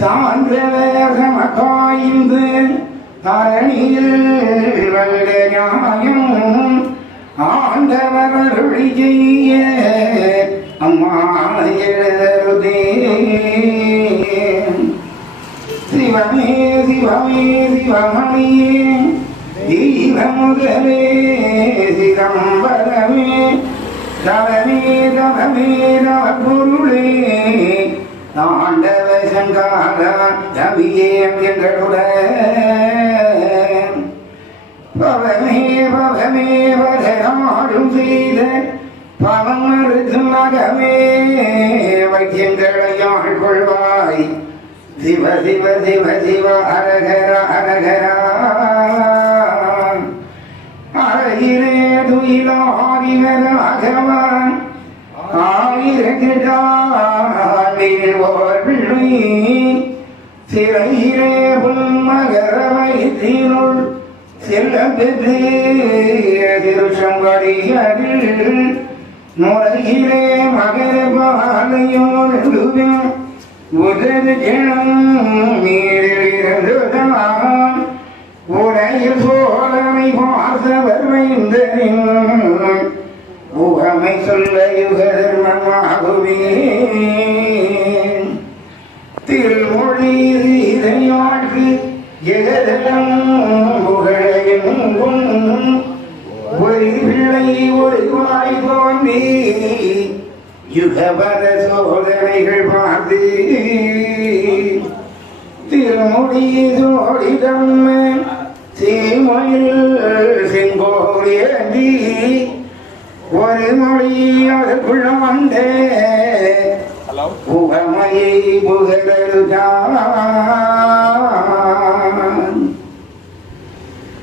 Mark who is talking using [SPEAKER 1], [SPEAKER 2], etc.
[SPEAKER 1] சாந்திரவேகமகாய்ந்து தரணியில் வந்த நியாயம் அருளி செய்ய அம்மா எழுதருதே. சிவமே சிவமே சிவமணியே தீபமுதலே சிதம்பரமே தவமே தவமே நவகுருளே சங்கார கவியேம் பவமே பவமே வதனாடும் செய்த பவமருது மகமே வைத்தியங்களை ஆள்கொள்வாய் சிவ சிவ சிவ சிவ அரகர அரகரா. அழகிலே துயிலாரிவராகவான் ஆயிரத்திடாண்டில் ஓர் பிள்ளை. சிறையிலே புன்மகர வைத்தினுள் செல்ல மகர பாலையோர் உதவி கிணம் நீரிலிருந்துதான் உரையில் சோழனை பார்த்தவர் வைந்தனின் உகமை சொல்ல யுக ஜெகதலம் புகழையெங்கும் ஒரு பிள்ளை ஒரு வாய் தோன்றி யுகபர சோதனைகள் பார்த்து திருமுடி சோடிதம் சீமையில் செங்கோடி ஒரு மொழி அதற்குள்ள வந்த புகமையை புகழருதான்